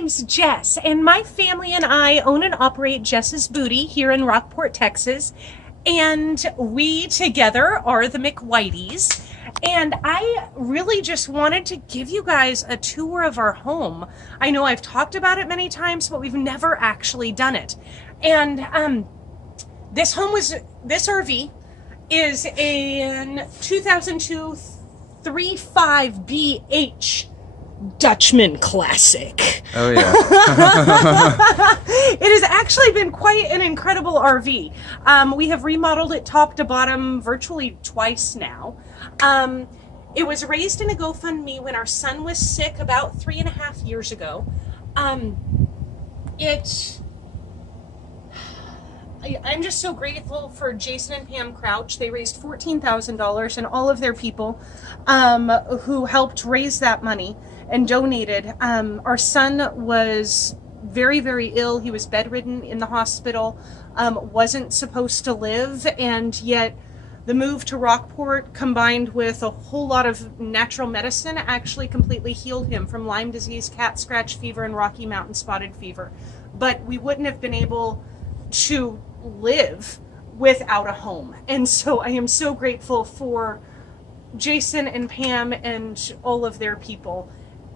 name's Jess, and my family and I own and operate Jess's Booty here in Rockport, Texas. And we together are the McWhiteys. And I really just wanted to give you guys a tour of our home. I know I've talked about it many times, but we've never actually done it. And this RV is a 2002 35BH Dutchmen Classic. Oh yeah. It has actually been quite an incredible RV. We have remodeled it top to bottom virtually twice now. It was raised in a GoFundMe when our son was sick about 3.5 years ago. I'm just so grateful for Jason and Pam Crouch. They raised $14,000 and all of their people who helped raise that money and donated. Our son was very, very ill. He was bedridden in the hospital, wasn't supposed to live, and yet the move to Rockport combined with a whole lot of natural medicine actually completely healed him from Lyme disease, cat scratch fever, and Rocky Mountain spotted fever. But we wouldn't have been able to live without a home. And so I am so grateful for Jason and Pam and all of their people.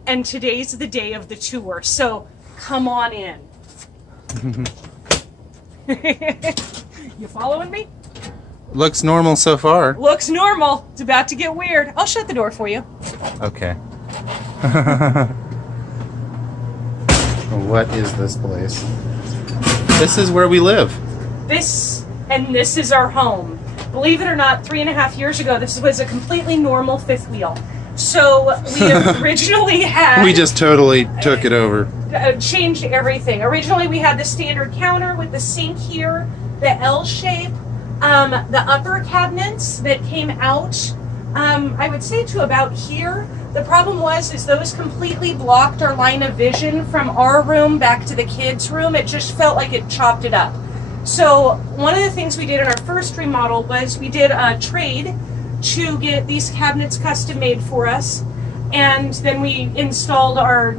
And today's the day of the tour. So come on in. You following me? Looks normal so far. Looks normal. It's about to get weird. I'll shut the door for you. Okay. What is this place? This is where we live. This is our home. Believe it or not, 3.5 years ago, this was a completely normal fifth wheel. So we originally had... We just totally took it over. Changed everything. Originally we had the standard counter with the sink here, the L shape, the upper cabinets that came out, I would say to about here. The problem is those completely blocked our line of vision from our room back to the kids' room. It just felt like it chopped it up. So one of the things we did in our first remodel was we did a trade to get these cabinets custom made for us. And then we installed our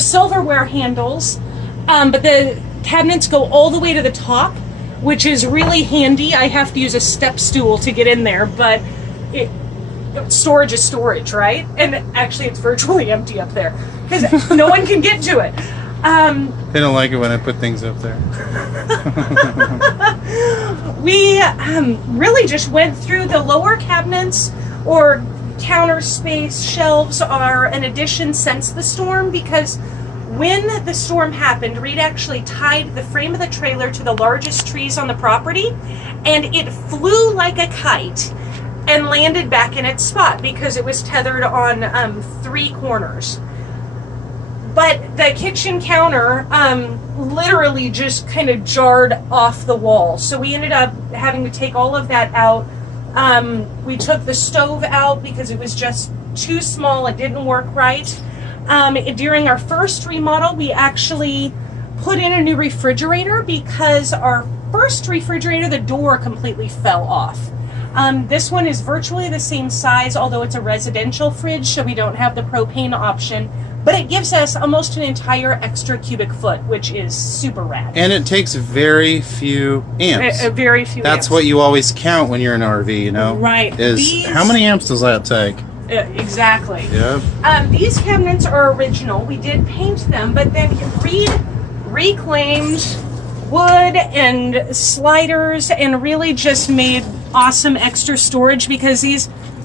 silverware handles. But the cabinets go all the way to the top, which is really handy. I have to use a step stool to get in there, but storage is storage, right? And actually it's virtually empty up there because no one can get to it. They don't like it when I put things up there. We really just went through the lower cabinets or counter space. Shelves are an addition since the storm because when the storm happened, Reed actually tied the frame of the trailer to the largest trees on the property, and it flew like a kite and landed back in its spot because it was tethered on 3 corners. But the kitchen counter literally just kind of jarred off the wall. So we ended up having to take all of that out. We took the stove out because it was just too small. It didn't work right. During our first remodel, we actually put in a new refrigerator because our first refrigerator, the door completely fell off. This one is virtually the same size, although it's a residential fridge, so we don't have the propane option. But it gives us almost an entire extra cubic foot, which is super rad. And it takes very few amps. Very few That's amps. what you always count when you're in an RV, you know? Right. How many amps does that take? Exactly. Yep. These cabinets are original. We did paint them, but then Reed reclaimed wood and sliders and really just made awesome extra storage because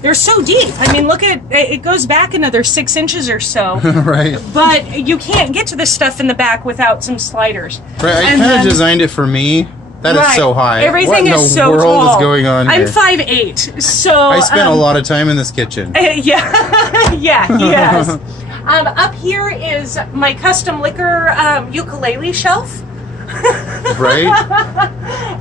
they're so deep. I mean, look at it. It goes back another 6 inches or so. Right. But you can't get to the stuff in the back without some sliders. Right. I kind of designed it for me. That is so high. Everything is so tall. What in the world is going on here? I'm 5'8", so I spent a lot of time in this kitchen. Yeah, yes. Up here is my custom liquor ukulele shelf. Right?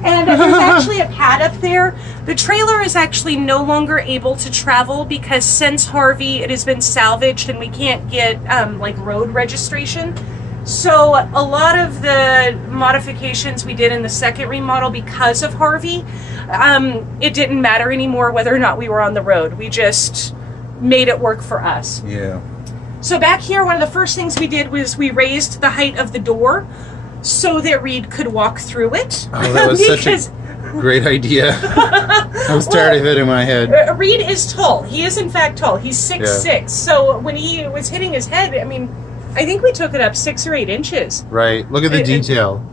And there's actually a pad up there. The trailer is actually no longer able to travel because since Harvey it has been salvaged and we can't get like road registration. So a lot of the modifications we did in the second remodel because of Harvey, it didn't matter anymore whether or not we were on the road. We just made it work for us. Yeah. So back here, one of the first things we did was we raised the height of the door so that Reed could walk through it. Oh, that was such a great idea. I was tired of it in my head. Reed is tall. He is in fact tall. He's 6'6". So when he was hitting his head, I mean, I think we took it up 6 or 8 inches. Right. Look at the detail.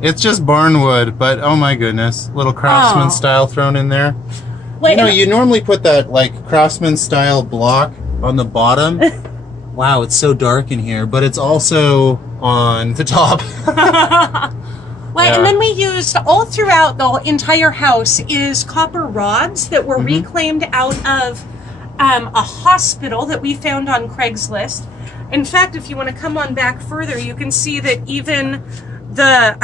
It's just barnwood, but oh my goodness, little craftsman style thrown in there. Like, you know, you normally put that like craftsman style block on the bottom. Wow, it's so dark in here, but it's also on the top. Well, and then we used all throughout the entire house is copper rods that were reclaimed out of a hospital that we found on Craigslist. In fact, if you want to come on back further, you can see that even the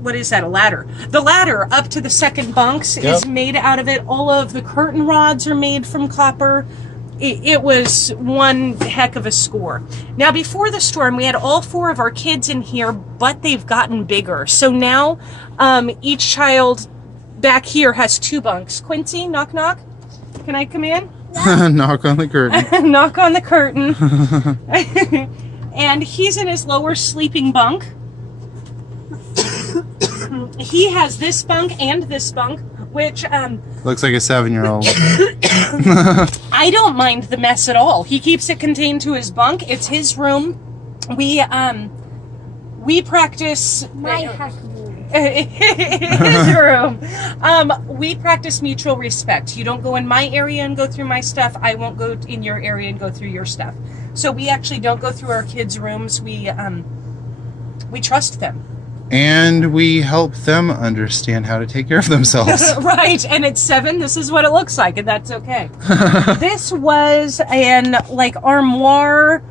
what is that, a ladder? The ladder up to the second bunks is made out of it. All of the curtain rods are made from copper. It was one heck of a score. Now, before the storm, we had all 4 of our kids in here, but they've gotten bigger. So now each child back here has 2 bunks. Quincy, knock, knock. Can I come in? Knock on the curtain. Knock on the curtain. And he's in his lower sleeping bunk. He has this bunk and this bunk, which looks like a 7-year-old. I don't mind the mess at all. He keeps it contained to his bunk. It's his room. We practice his room. We practice mutual respect. You don't go in my area and go through my stuff. I won't go in your area and go through your stuff. So we actually don't go through our kids' rooms. We trust them. And we help them understand how to take care of themselves. Right, and at 7, this is what it looks like, and that's okay. This was an like armoire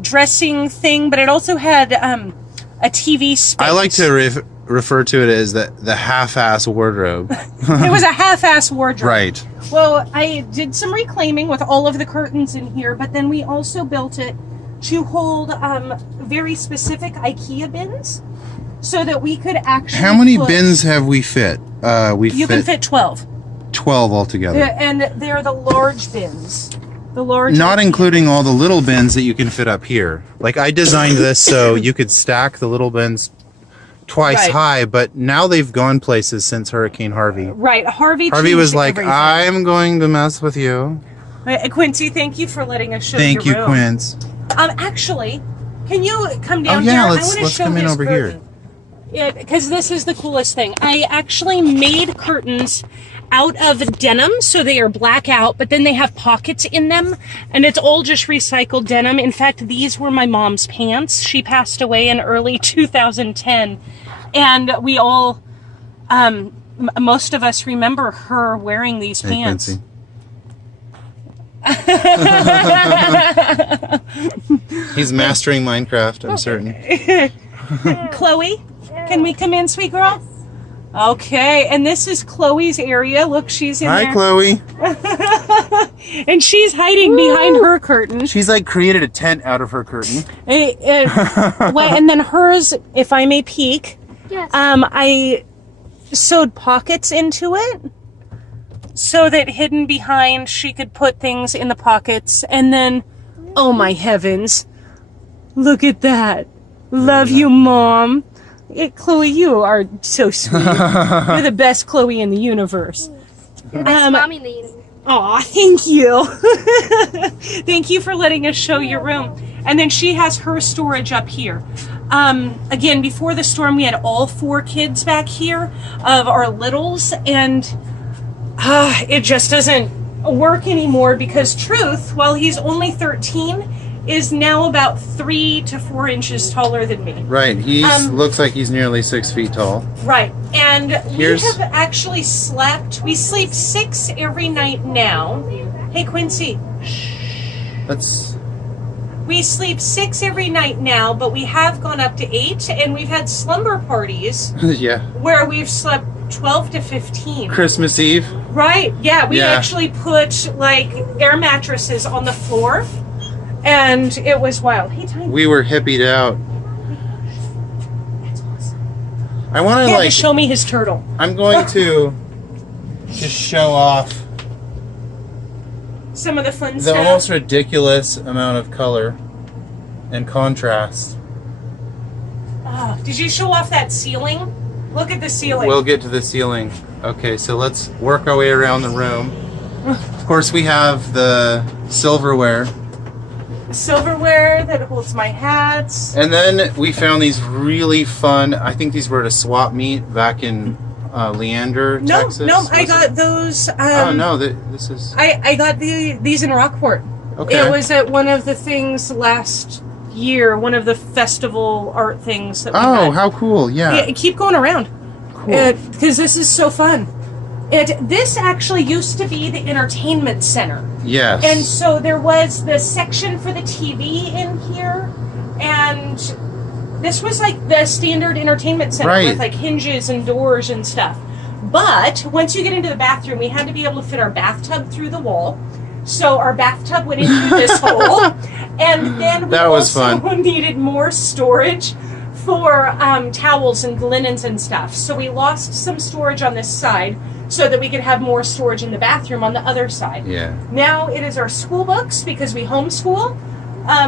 dressing thing, but it also had a TV space. I like to refer to it as the half-ass wardrobe. It was a half-ass wardrobe. Right. Well, I did some reclaiming with all of the curtains in here, but then we also built it to hold very specific IKEA bins. So that we could actually. How many bins have we fit? You can fit 12. 12 altogether. And they're the large bins. The large. Not including all the little bins that you can fit up here. Like I designed this so you could stack the little bins twice high, but now they've gone places since Hurricane Harvey. Right, Harvey was like, everything. I'm going to mess with you. Quincy, thank you for letting us show Thank your you, room. Quince. Actually, can you come down here? here? Let's come in over here. Yeah, because this is the coolest thing. I actually made curtains out of denim, so they are black out, but then they have pockets in them, and it's all just recycled denim. In fact, these were my mom's pants. She passed away in early 2010, and we all, most of us remember her wearing these pants. He's mastering Minecraft, I'm certain. Chloe, can we come in, sweet girl? Okay, and this is Chloe's area. Look, she's in there. Hi, Chloe. And she's hiding behind her curtain. She's like created a tent out of her curtain. Well, and then hers, if I may peek, I sewed pockets into it so that hidden behind she could put things in the pockets. And then, oh my heavens, look at that. Love you, Mom. Chloe, you are so sweet. You're the best Chloe in the universe. Mommy in the universe. Aw, thank you. Thank you for letting us show your room. And then she has her storage up here. Again, before the storm, we had all 4 kids back here of our littles, and it just doesn't work anymore because Truth, while he's only 13, is now about 3 to 4 inches taller than me. Right, he looks like he's nearly 6 feet tall. Right, and we have actually we sleep 6 every night now. Hey, Quincy. We sleep 6 every night now, but we have gone up to 8, and we've had slumber parties where we've slept 12 to 15. Christmas Eve. Right, yeah, we actually put like air mattresses on the floor. And it was wild. Hey, Tiny. We were hippied out. That's awesome. I want to show me his turtle. I'm going to just show off some of the fun The stuff. almost ridiculous amount of color and contrast. Oh, did you show off that ceiling? Look at the ceiling. We'll get to the ceiling. Okay, so let's work our way around the room. Of course, we have the silverware. Silverware that holds my hats. And then we found these really fun, I think these were at a swap meet back in Leander, Texas. No, I got those. Oh, no, this is... I got these in Rockport. Okay. It was at one of the things last year, one of the festival art things that we had. Oh, how cool, yeah. Keep going around. Cool. Because this is so fun. This actually used to be the entertainment center. Yes. And so there was the section for the TV in here, and this was like the standard entertainment center with like hinges and doors and stuff. But once you get into the bathroom, we had to be able to fit our bathtub through the wall. So our bathtub went into this hole, and then we also needed more storage for towels and linens and stuff. So we lost some storage on this side so that we could have more storage in the bathroom on the other side. Yeah. Now it is our school books, because we homeschool,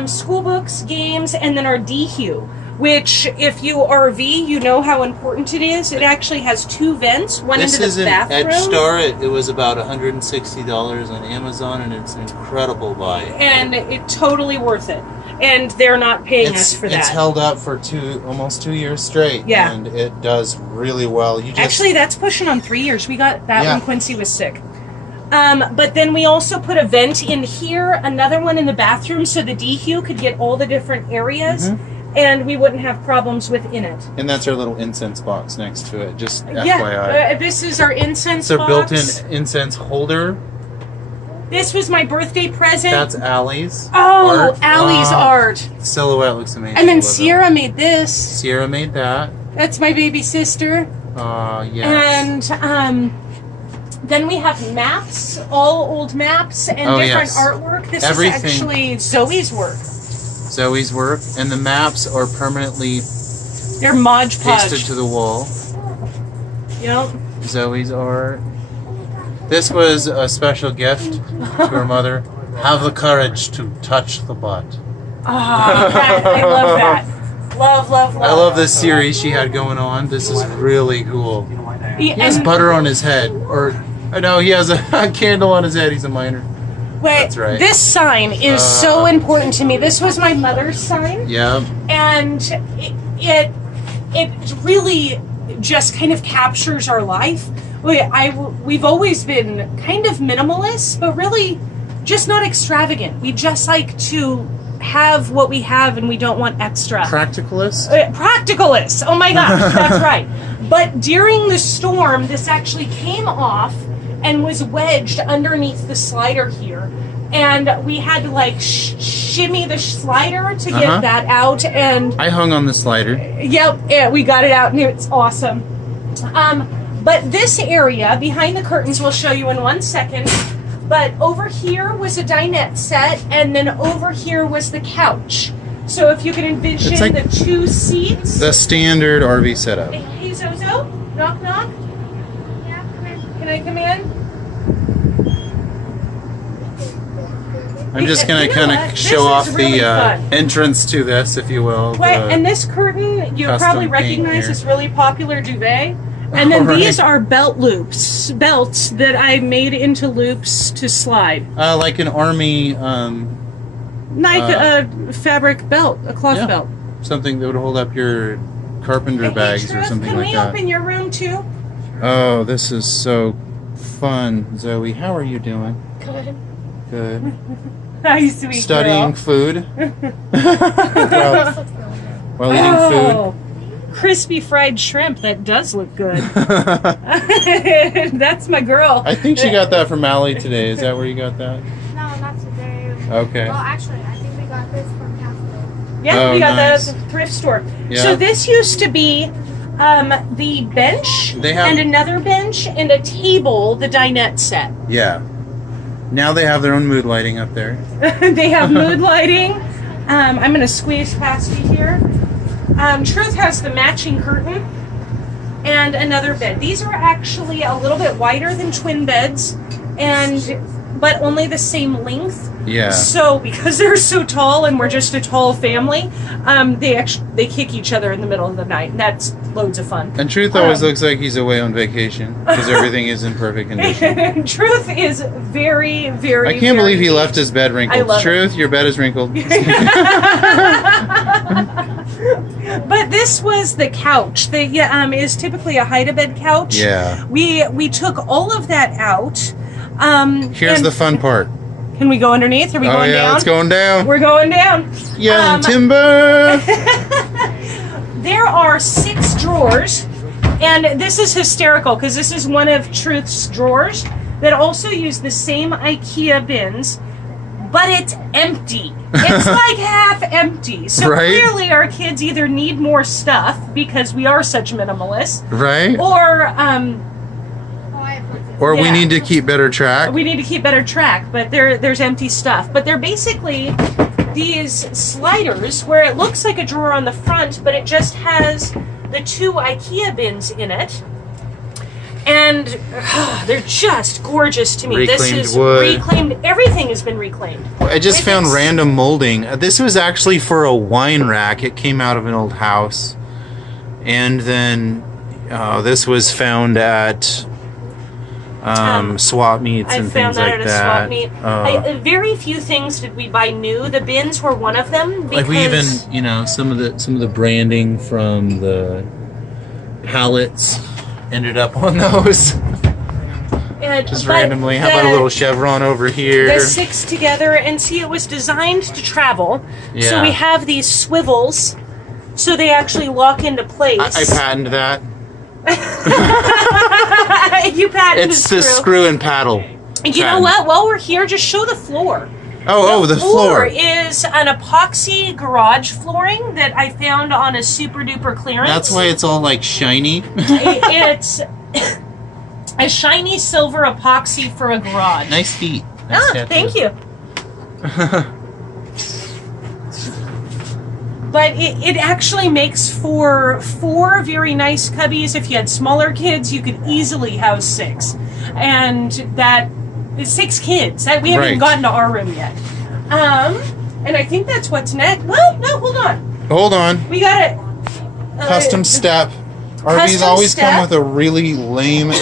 school books, games, and then our DHU, which if you RV, you know how important it is. It actually has 2 vents, one into the bathroom. This is an Edge Star. It was about $160 on Amazon, and it's an incredible buy. And it's totally worth it. And they're not paying us for that. It's held up for almost 2 years straight. Yeah. And it does really well. Actually, that's pushing on 3 years. We got that when Quincy was sick. But then we also put a vent in here, another one in the bathroom, so the DHU could get all the different areas, and we wouldn't have problems within it. And that's our little incense box next to it, just FYI. Yeah, this is our incense box. It's a built-in incense holder. This was my birthday present. That's Allie's art. Allie's art. Silhouette looks amazing. And then Sierra made this. Sierra made that. That's my baby sister. Yes. And then we have maps, all old maps and different artwork. This is actually Zoe's work. Zoe's work. And the maps are permanently They're Mod Podge. pasted to the wall. Yep. Zoe's art. This was a special gift to her mother. Have the courage to touch the butt. I love that. Love. I love this series she had going on. This is really cool. He has butter on his head. No, he has a candle on his head. He's a miner. Wait, that's right. This sign is so important to me. This was my mother's sign. Yeah. And it really just kind of captures our life. We've always been kind of minimalist, but really just not extravagant. We just like to have what we have, and we don't want extra. Practicalist? Practicalist. Oh my gosh, that's right. But during the storm, this actually came off and was wedged underneath the slider here. And we had to like shimmy the slider to get that out. And I hung on the slider. Yep, we got it out, and it's awesome. But this area behind the curtains we'll show you in 1 second. But over here was a dinette set, and then over here was the couch. So if you can envision like the 2 seats. The standard RV setup. Hey Zozo, knock knock. Yeah, come in. Can I come in? I'm just going to kind of show off the entrance to this, if you will. And this curtain, you'll probably recognize this really popular duvet. And then these are belts that I made into loops to slide. Like an army... like a fabric belt, a cloth belt. Something that would hold up your carpenter bags or something like that. Can we open your room too? Oh, this is so fun. Zoe, how are you doing? Good. Good. Hi, sweet Studying girl. food while eating food. Crispy fried shrimp. That does look good. That's my girl. I think she got that from Allie today. Is that where you got that? No, not today. Okay. Well, actually, I think we got this from Castle. Yeah, we got nice. that at the thrift store. Yeah. So this used to be the bench and another bench and a table, the dinette set. Yeah. Now they have their own mood lighting up there. They have mood lighting. I'm going to squeeze past you here. Truth has the matching curtain and another bed. These are actually a little bit wider than twin beds, but only the same length. Yeah. So because they're so tall and we're just a tall family, they kick each other in the middle of the night, and that's loads of fun. And Truth always looks like he's away on vacation because everything is in perfect condition. Truth is very, very. I can't believe he left his bed wrinkled. I love Truth, your bed is wrinkled. But this was the couch. The is typically a hide-a-bed couch. Yeah. We took all of that out. Here's the fun part. Can we go underneath? Are we going down? It's going down. We're going down. Yeah, timber. There are 6 drawers, and this is hysterical because this is one of Truth's drawers that also use the same IKEA bins, but it's empty. It's like half empty. So clearly our kids either need more stuff because we are such minimalists. Right. Or we need to keep better track. We need to keep better track, but there's empty stuff. But they're basically these sliders where it looks like a drawer on the front, but it just has the 2 IKEA bins in it. And they're just gorgeous to me. Reclaimed this is wood. Reclaimed. Everything has been reclaimed. I just found random molding. This was actually for a wine rack. It came out of an old house. And then this was found at swap meets and things like that. Swap meet. Very few things did we buy new. The bins were one of them. Like we even, some of the branding from the pallets ended up on those. Just randomly. How about a little chevron over here? The 6 together, and see, it was designed to travel. Yeah. So we have these swivels, so they actually lock into place. I patented that. You patented it's the screw and paddle. You know what? While we're here, just show the floor. The floor is an epoxy garage flooring that I found on a super duper clearance. That's why it's all like shiny. It's a shiny silver epoxy for a garage. Nice feet. Thank you. But it actually makes for 4 very nice cubbies. If you had smaller kids, you could easily house 6. And that is 6 kids. We haven't even gotten to our room yet. And I think that's what's next. Well, no, hold on. Hold on. We got it. Custom step. RVs always come with a really lame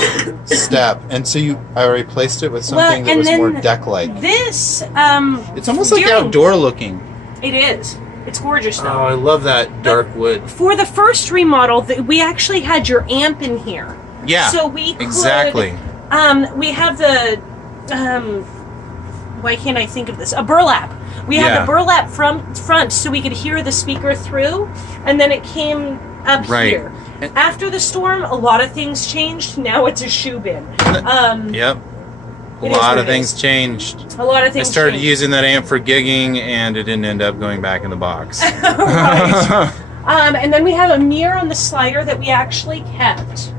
step. And so I replaced it with something that was more deck-like. This, it's almost like outdoor looking. It is. It's gorgeous, though. Oh, I love that dark wood. For the first remodel, we actually had your amp in here. Yeah, so we could, exactly. We have the, why can't I think of this? A burlap. We had the burlap front so we could hear the speaker through, and then it came up here. After the storm, a lot of things changed. Now it's a shoe bin. Yep. A lot of things changed. A lot of things I started using that amp for gigging, and it didn't end up going back in the box. Right. And then we have a mirror on the slider that we actually kept.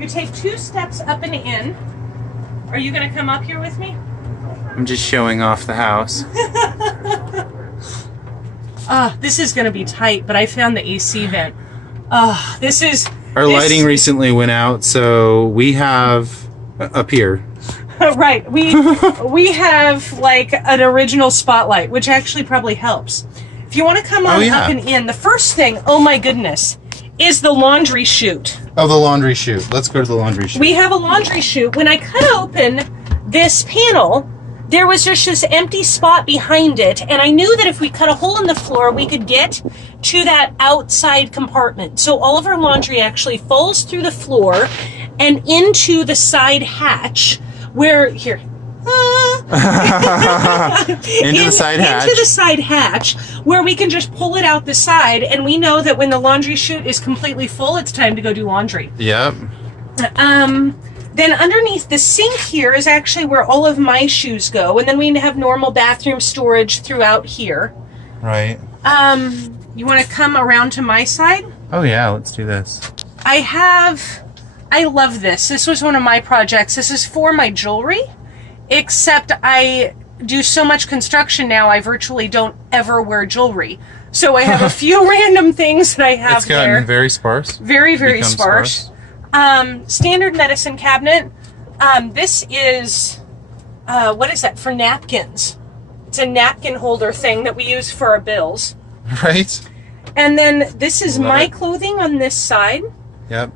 You take 2 steps up and in. Are you going to come up here with me? I'm just showing off the house. This is going to be tight, but I found the AC vent. Our lighting recently went out, so we have up here. Right. We have like an original spotlight, which actually probably helps. If you want to come on up and in, the first thing, oh my goodness, is the laundry chute. Oh, the laundry chute. Let's go to the laundry chute. We have a laundry chute. When I cut open this panel, there was just this empty spot behind it, and I knew that if we cut a hole in the floor, we could get to that outside compartment. So all of our laundry actually falls through the floor and into the side hatch, where into the side hatch, where we can just pull it out the side, and we know that when the laundry chute is completely full, it's time to go do laundry. Yep. Then underneath the sink here is actually where all of my shoes go, and then we have normal bathroom storage throughout here. Right. You want to come around to my side? Oh yeah, let's do this. I love this. This was one of my projects. This is for my jewelry, except I do so much construction now, I virtually don't ever wear jewelry. So I have a few random things that I have there. It's gotten very sparse. Very, very sparse. Standard medicine cabinet. This is what is that, for napkins. It's a napkin holder thing that we use for our bills. Right. And then this is my clothing on this side. Yep.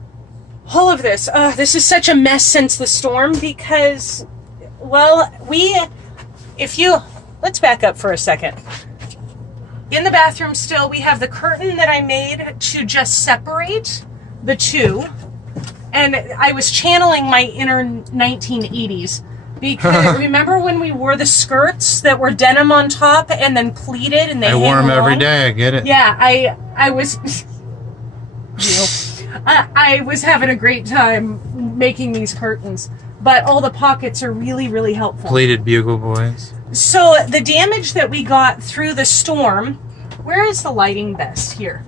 All of this. This is such a mess since the storm because, well, let's back up for a second. In the bathroom still, we have the curtain that I made to just separate the two. And I was channeling my inner 1980s. Because remember when we wore the skirts that were denim on top and then pleated and they I wore them every day, I get it. Yeah, I was... I was having a great time making these curtains. But all the pockets are really, really helpful. Pleated bugle boys. So the damage that we got through the storm... Where is the lighting best here?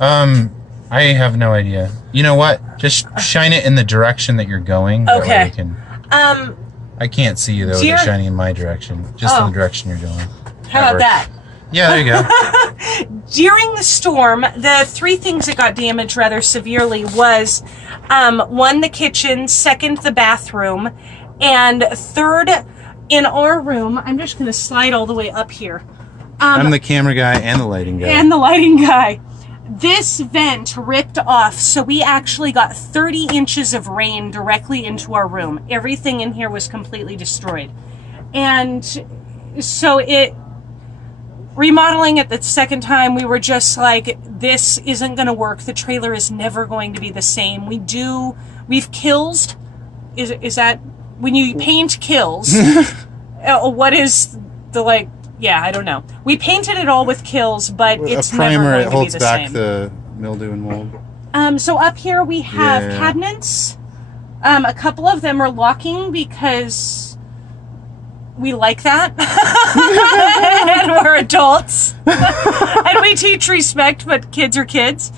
I have no idea. You know what? Just shine it in the direction that you're going. Okay. That way you can, I can't see you though. They're shining in my direction. Just in the direction you're going. How about that? Yeah, there you go. During the storm, the three things that got damaged rather severely was, one, the kitchen, second, the bathroom, and third, in our room, I'm just going to slide all the way up here. I'm the camera guy and the lighting guy. And the lighting guy. This vent ripped off, so we actually got 30 inches of rain directly into our room. Everything in here was completely destroyed. And so remodeling it the second time, we were just like, this isn't going to work. The trailer is never going to be the same. We've kills. Is that, when you paint kills, what is the, yeah, I don't know. We painted it all with kills, but it's a primer, never going it holds to be the back same. the mildew and mold. So up here we have cabinets. A couple of them are locking because we like that. And we're adults. And we teach respect, but kids are kids.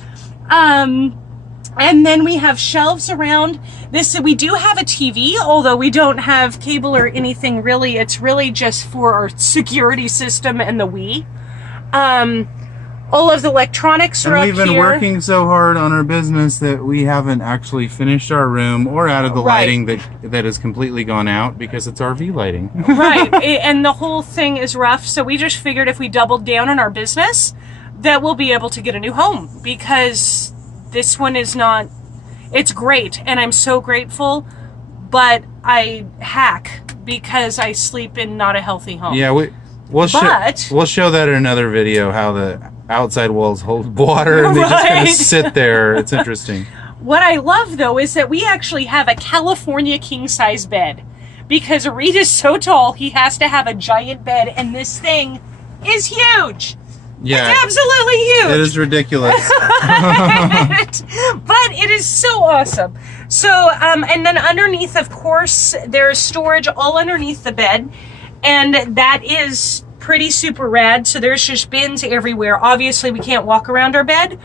And then we have shelves around this. We do have a TV, although we don't have cable or anything really. It's really just for our security system and the Wii. All of the electronics are up here. And we've been working so hard on our business that we haven't actually finished our room or added the lighting that has completely gone out because it's RV lighting. Right. And the whole thing is rough. So we just figured if we doubled down on our business, that we'll be able to get a new home because this one is not, it's great and I'm so grateful, but I hack because I sleep in not a healthy home. Yeah, we'll show that in another video, how the outside walls hold water and they just kind of sit there. It's interesting. What I love though is that we actually have a California king-size bed because Reed is so tall he has to have a giant bed and this thing is huge. Yeah, it's absolutely huge. It is ridiculous. But it is so awesome. So, and then underneath, of course, there's storage all underneath the bed. And that is pretty super rad. So there's just bins everywhere. Obviously, we can't walk around our bed.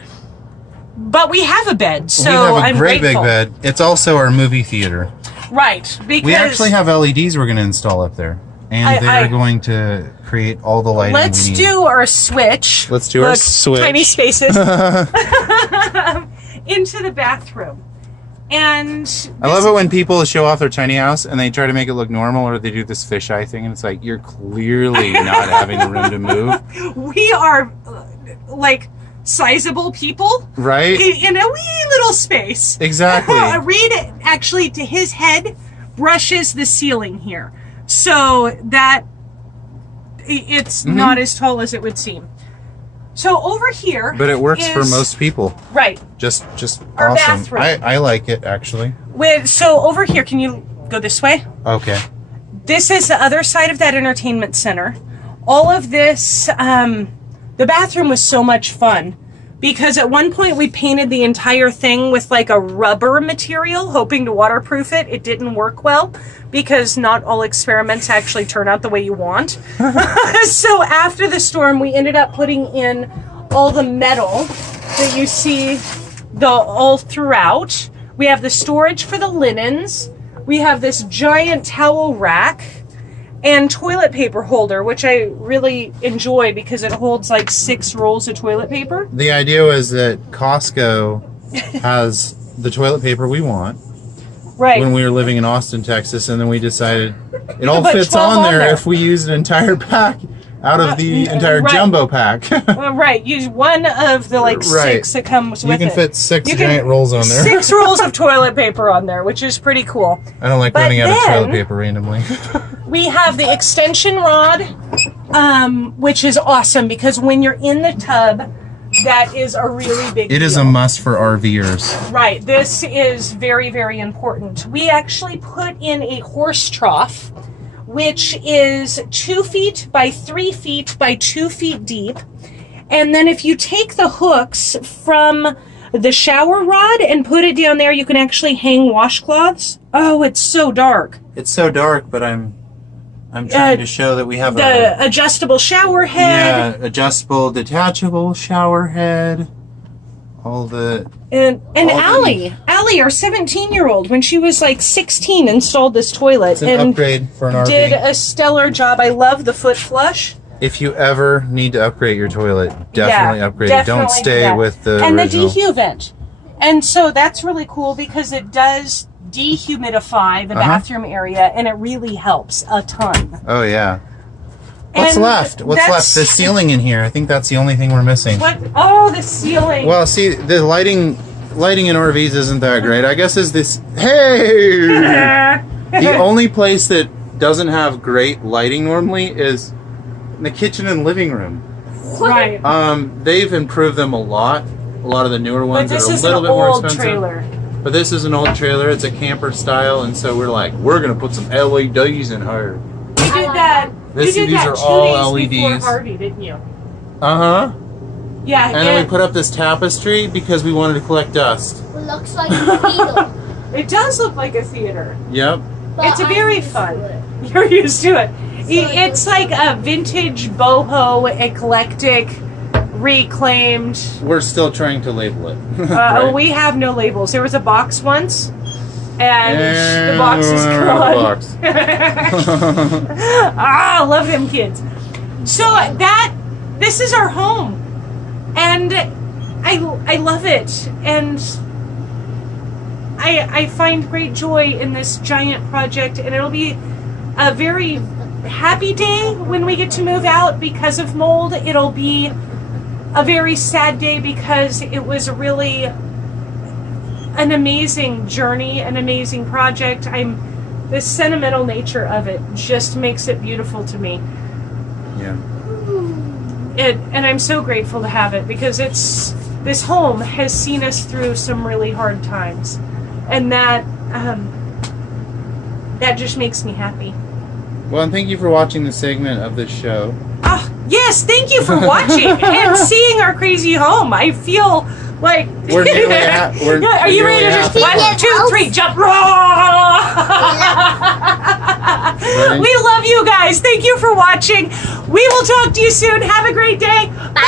But we have a bed. So we have a great grateful. big bed. It's also our movie theater. Right. Because we actually have LEDs we're going to install up there. And they're going to create all the lighting Let's we need. do our switch. Let's do our switch. Tiny spaces. Into the bathroom. And I love it when people show off their tiny house and they try to make it look normal, or they do this fisheye thing and it's like, you're clearly not having the room to move. We are like sizable people. Right? In a wee little space. Exactly. Reed actually to his head brushes the ceiling here. So that it's not as tall as it would seem. So over here, but it works for most people. Right. Just our awesome. bathroom. I like it actually. So over here, can you go this way? Okay. This is the other side of that entertainment center. All of this, the bathroom was so much fun because at one point we painted the entire thing with like a rubber material, hoping to waterproof it. It didn't work well because not all experiments actually turn out the way you want. So after the storm, we ended up putting in all the metal that you see all throughout. We have the storage for the linens. We have this giant towel rack and toilet paper holder, which I really enjoy because it holds like 6 rolls of toilet paper. The idea was that Costco has the toilet paper we want. Right. When we were living in Austin, Texas, and then we decided It all put fits 12 on there if we use an entire pack out of the entire jumbo pack. Right, use one of the like 6 that comes with it. You can fit 6 giant rolls on there. 6 rolls of toilet paper on there, which is pretty cool. I don't like running out of toilet paper randomly. We have the extension rod, which is awesome because when you're in the tub, that is a really big deal. It is a must for RVers. Right, this is very, very important. We actually put in a horse trough, which is 2 feet by 3 feet by 2 feet deep. And then if you take the hooks from the shower rod and put it down there, you can actually hang washcloths. Oh, it's so dark. It's so dark, but I'm trying to show that we have the adjustable shower head. Yeah, adjustable, detachable shower head. All the... And Allie, our 17-year-old, when she was like 16, installed this toilet. It's an upgrade for an RV. Did a stellar job. I love the foot flush. If you ever need to upgrade your toilet, definitely upgrade it. Don't stay with the and original. The dehu vent. And so that's really cool because it does dehumidify the bathroom area, and it really helps a ton. Oh, yeah. What's left? What's left? The ceiling in here. I think that's the only thing we're missing. What? Oh, the ceiling. Well, see, the lighting in RVs isn't that great. I guess is this... Hey! The only place that doesn't have great lighting normally is in the kitchen and living room. Right. They've improved them a lot. A lot of the newer ones are a little bit more expensive. Trailer. But this is an old trailer. It's a camper style, and so we're like, we're gonna put some LEDs in her. You did that. These you did that are 2 all days before LEDs. Harvey, didn't you? Yeah. And then we put up this tapestry because we wanted to collect dust. It looks like a theater. It does look like a theater. Yep. It's very fun. You're used to it. It's like a vintage boho, eclectic, reclaimed. We're still trying to label it. Right? We have no labels. There was a box once, and the box is gone. I love them kids. So this is our home, and I love it, and I find great joy in this giant project, and it'll be a very happy day when we get to move out because of mold. It'll be a very sad day because it was really an amazing journey, an amazing project. The sentimental nature of it just makes it beautiful to me. Yeah. And I'm so grateful to have it because this home has seen us through some really hard times, and that just makes me happy. Well, and thank you for watching this segment of this show. Yes, thank you for watching and seeing our crazy home. I feel like we're nearly at. Are you ready to just 1, 2, 3, jump? We love you guys. Thank you for watching. We will talk to you soon. Have a great day. Bye.